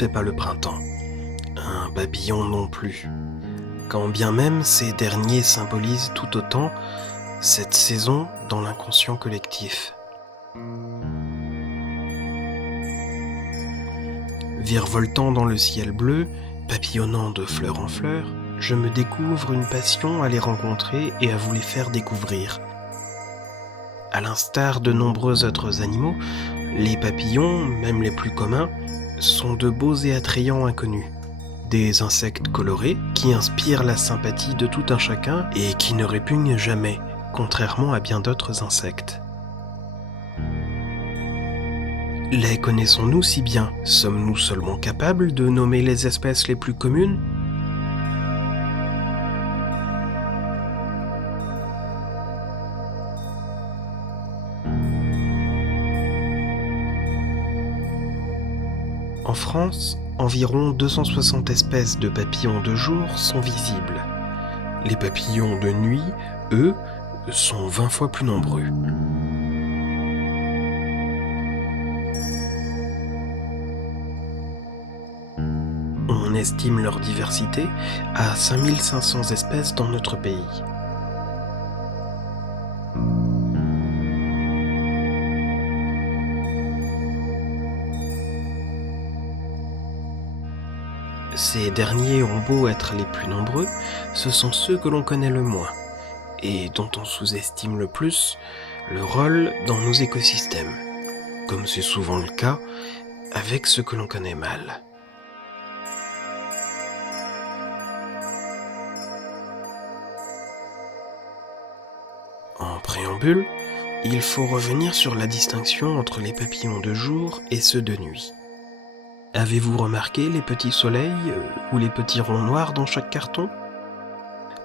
fait pas le printemps. Un papillon non plus. Quand bien même ces derniers symbolisent tout autant cette saison dans l'inconscient collectif. Virevoltant dans le ciel bleu, papillonnant de fleur en fleur, je me découvre une passion à les rencontrer et à vous les faire découvrir. À l'instar de nombreux autres animaux, les papillons, même les plus communs, sont de beaux et attrayants inconnus. Des insectes colorés qui inspirent la sympathie de tout un chacun et qui ne répugnent jamais, contrairement à bien d'autres insectes. Les connaissons-nous si bien? Sommes-nous seulement capables de nommer les espèces les plus communes? En France, environ 260 espèces de papillons de jour sont visibles. Les papillons de nuit, eux, sont 20 fois plus nombreux. On estime leur diversité à 5500 espèces dans notre pays. Ces derniers ont beau être les plus nombreux, ce sont ceux que l'on connaît le moins, et dont on sous-estime le plus le rôle dans nos écosystèmes, comme c'est souvent le cas avec ceux que l'on connaît mal. En préambule, il faut revenir sur la distinction entre les papillons de jour et ceux de nuit. Avez-vous remarqué les petits soleils ou les petits ronds noirs dans chaque carton?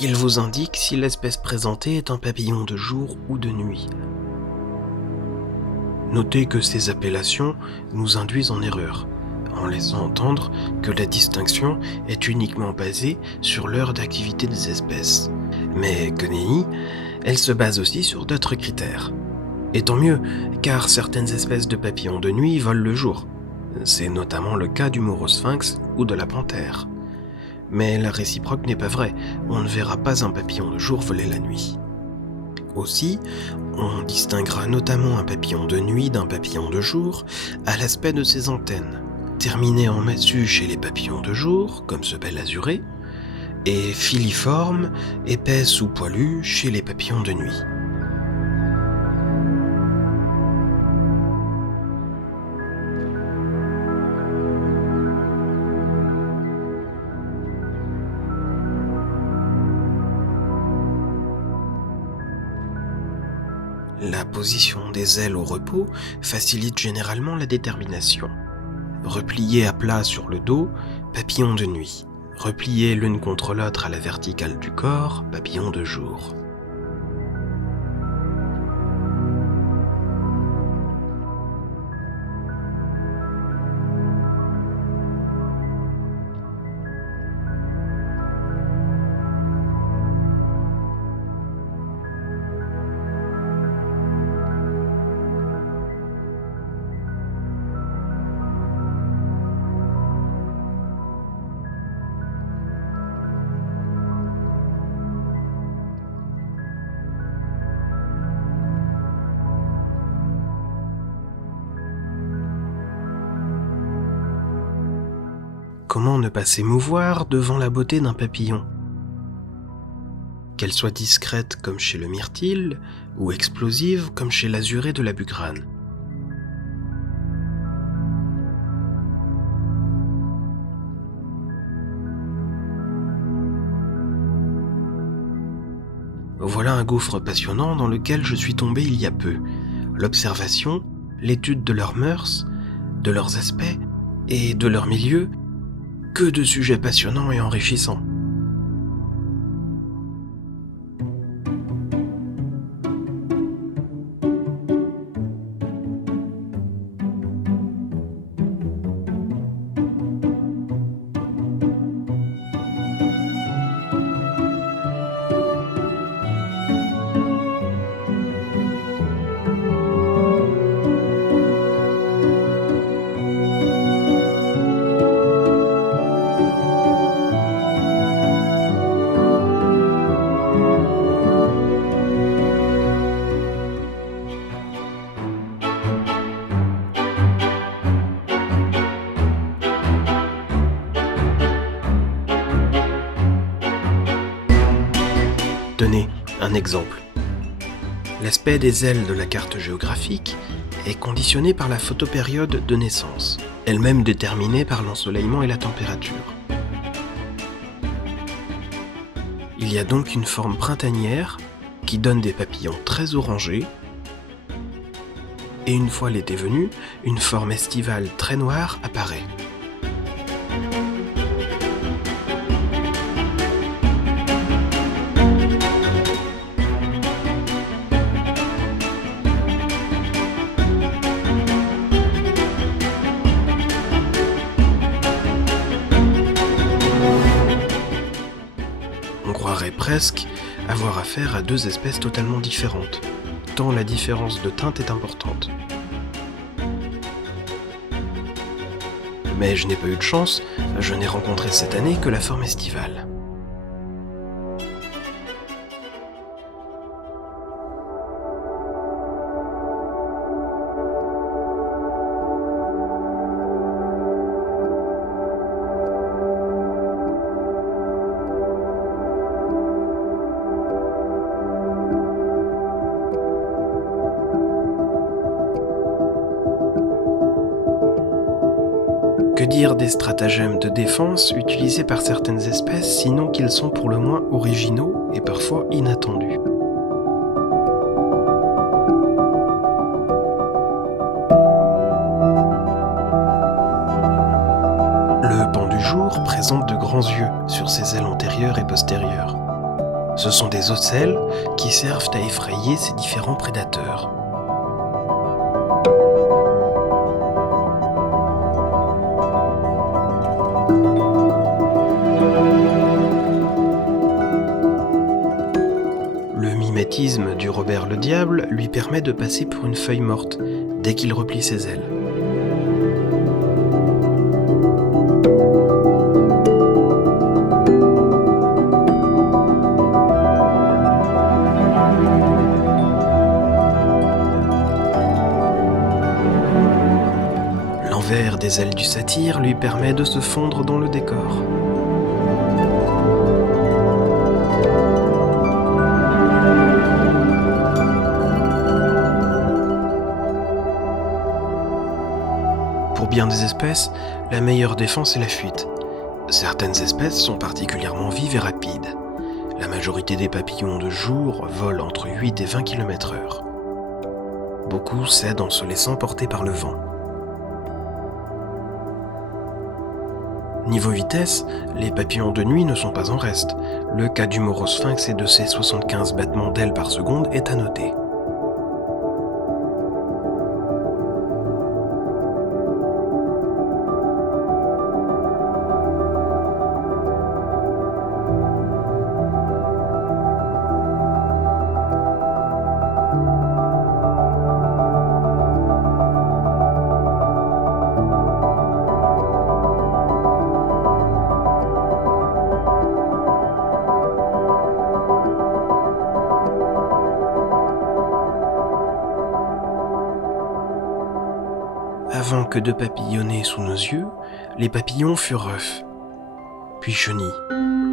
Ils vous indiquent si l'espèce présentée est un papillon de jour ou de nuit. Notez que ces appellations nous induisent en erreur, en laissant entendre que la distinction est uniquement basée sur l'heure d'activité des espèces. Mais que nenni, elle se base aussi sur d'autres critères. Et tant mieux, car certaines espèces de papillons de nuit volent le jour. C'est notamment le cas du morosphinx ou de la panthère. Mais la réciproque n'est pas vraie, on ne verra pas un papillon de jour voler la nuit. Aussi, on distinguera notamment un papillon de nuit d'un papillon de jour à l'aspect de ses antennes, terminées en massue chez les papillons de jour, comme ce bel azuré, et filiformes, épaisses ou poilues chez les papillons de nuit. La position des ailes au repos facilite généralement la détermination. Repliées à plat sur le dos, papillon de nuit. Repliées l'une contre l'autre à la verticale du corps, papillon de jour. Comment ne pas s'émouvoir devant la beauté d'un papillon? Qu'elle soit discrète comme chez le myrtille, ou explosive comme chez l'azuré de la bugrane. Voilà un gouffre passionnant dans lequel je suis tombé il y a peu. L'observation, l'étude de leurs mœurs, de leurs aspects et de leur milieu, que de sujets passionnants et enrichissants. Tenez, un exemple. L'aspect des ailes de la carte géographique est conditionné par la photopériode de naissance, elle-même déterminée par l'ensoleillement et la température. Il y a donc une forme printanière qui donne des papillons très orangés, et une fois l'été venu, une forme estivale très noire apparaît. On croirait presque avoir affaire à deux espèces totalement différentes, tant la différence de teinte est importante. Mais je n'ai pas eu de chance, je n'ai rencontré cette année que la forme estivale. Que dire des stratagèmes de défense utilisés par certaines espèces, sinon qu'ils sont pour le moins originaux et parfois inattendus. Le pan du jour présente de grands yeux sur ses ailes antérieures et postérieures. Ce sont des ocelles qui servent à effrayer ses différents prédateurs. Le mimétisme du Robert le Diable lui permet de passer pour une feuille morte dès qu'il replie ses ailes. L'envers des ailes du satyre lui permet de se fondre dans le décor. Pour bien des espèces, la meilleure défense est la fuite. Certaines espèces sont particulièrement vives et rapides. La majorité des papillons de jour volent entre 8 et 20 km/h. Beaucoup cèdent en se laissant porter par le vent. Niveau vitesse, les papillons de nuit ne sont pas en reste. Le cas du morosphinx et de ses 75 battements d'ailes par seconde est à noter. Avant que de papillonner sous nos yeux, les papillons furent œufs, puis chenilles,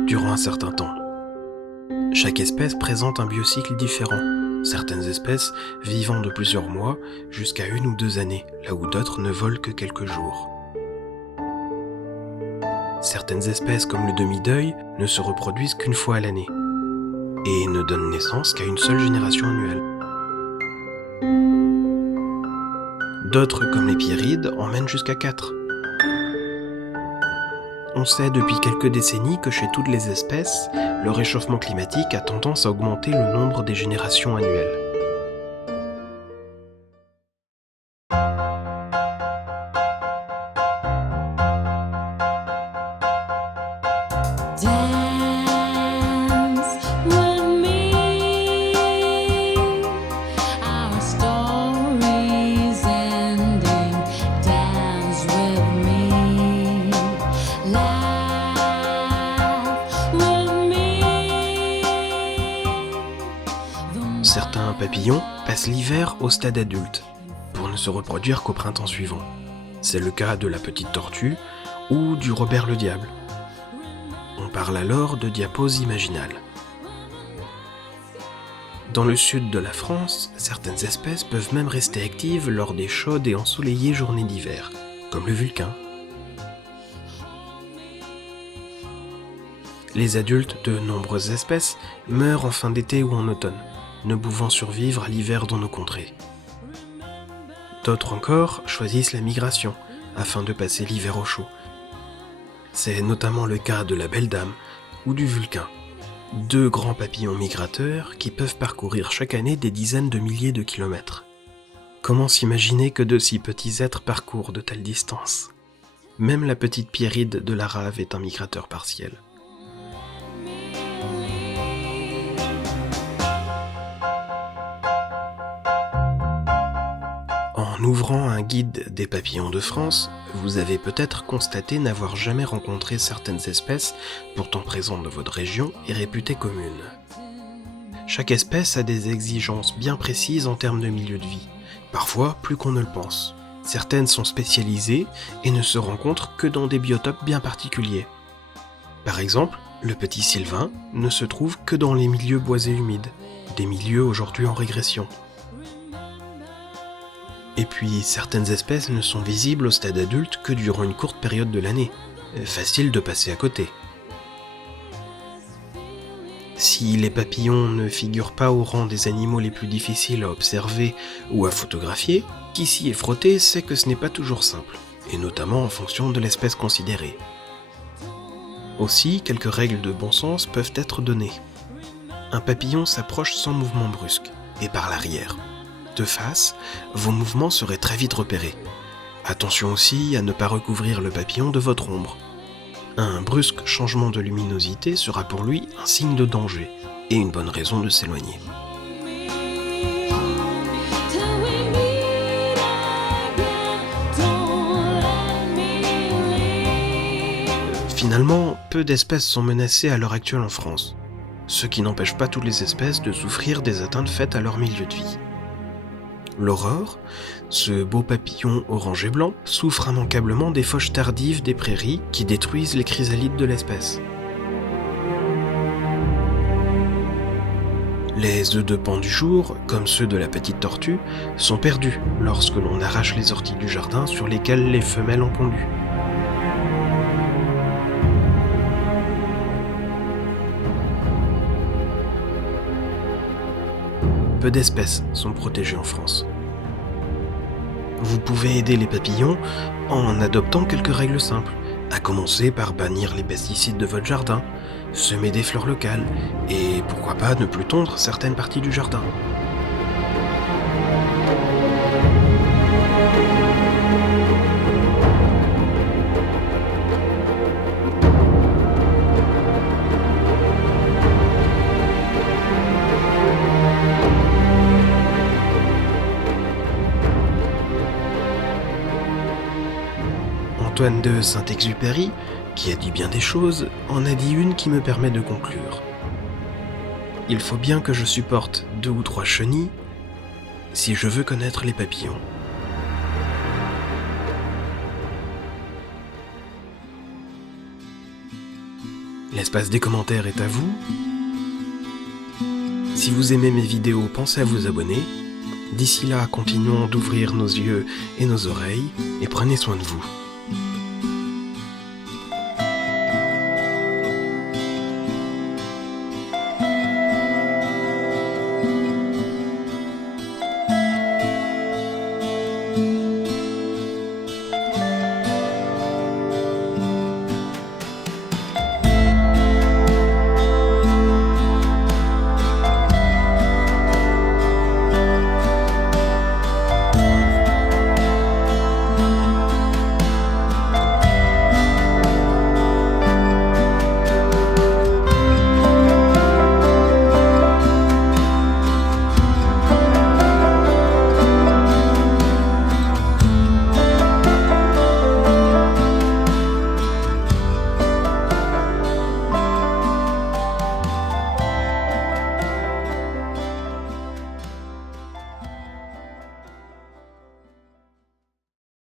durant un certain temps. Chaque espèce présente un biocycle différent, certaines espèces vivant de plusieurs mois jusqu'à 1 ou 2 années, là où d'autres ne volent que quelques jours. Certaines espèces comme le demi-deuil ne se reproduisent qu'une fois à l'année, et ne donnent naissance qu'à une seule génération annuelle. D'autres, comme les pierrides, en mènent jusqu'à 4. On sait depuis quelques décennies que chez toutes les espèces, le réchauffement climatique a tendance à augmenter le nombre des générations annuelles. Certains papillons passent l'hiver au stade adulte, pour ne se reproduire qu'au printemps suivant. C'est le cas de la petite tortue ou du Robert le Diable. On parle alors de diapause imaginale. Dans le sud de la France, certaines espèces peuvent même rester actives lors des chaudes et ensoleillées journées d'hiver, comme le vulcain. Les adultes de nombreuses espèces meurent en fin d'été ou en automne, ne pouvant survivre à l'hiver dans nos contrées. D'autres encore choisissent la migration, afin de passer l'hiver au chaud. C'est notamment le cas de la belle dame ou du vulcain, deux grands papillons migrateurs qui peuvent parcourir chaque année des dizaines de milliers de kilomètres. Comment s'imaginer que de si petits êtres parcourent de telles distances ? Même la petite pierride de la rave est un migrateur partiel. En ouvrant un guide des papillons de France, vous avez peut-être constaté n'avoir jamais rencontré certaines espèces, pourtant présentes dans votre région et réputées communes. Chaque espèce a des exigences bien précises en termes de milieu de vie, parfois plus qu'on ne le pense. Certaines sont spécialisées et ne se rencontrent que dans des biotopes bien particuliers. Par exemple, le petit sylvain ne se trouve que dans les milieux boisés humides, des milieux aujourd'hui en régression. Et puis, certaines espèces ne sont visibles au stade adulte que durant une courte période de l'année. Facile de passer à côté. Si les papillons ne figurent pas au rang des animaux les plus difficiles à observer ou à photographier, qui s'y est frotté sait que ce n'est pas toujours simple, et notamment en fonction de l'espèce considérée. Aussi, quelques règles de bon sens peuvent être données. Un papillon s'approche sans mouvement brusque, et par l'arrière. De face, vos mouvements seraient très vite repérés. Attention aussi à ne pas recouvrir le papillon de votre ombre. Un brusque changement de luminosité sera pour lui un signe de danger et une bonne raison de s'éloigner. Finalement, peu d'espèces sont menacées à l'heure actuelle en France, ce qui n'empêche pas toutes les espèces de souffrir des atteintes faites à leur milieu de vie. L'aurore, ce beau papillon orange et blanc, souffre immanquablement des fauches tardives des prairies qui détruisent les chrysalides de l'espèce. Les œufs de paon du jour, comme ceux de la petite tortue, sont perdus lorsque l'on arrache les orties du jardin sur lesquelles les femelles ont pondu. Peu d'espèces sont protégées en France. Vous pouvez aider les papillons en adoptant quelques règles simples, à commencer par bannir les pesticides de votre jardin, semer des fleurs locales et pourquoi pas ne plus tondre certaines parties du jardin. Antoine de Saint-Exupéry, qui a dit bien des choses, en a dit une qui me permet de conclure. Il faut bien que je supporte 2 ou 3 chenilles si je veux connaître les papillons. L'espace des commentaires est à vous. Si vous aimez mes vidéos, pensez à vous abonner. D'ici là, continuons d'ouvrir nos yeux et nos oreilles et prenez soin de vous.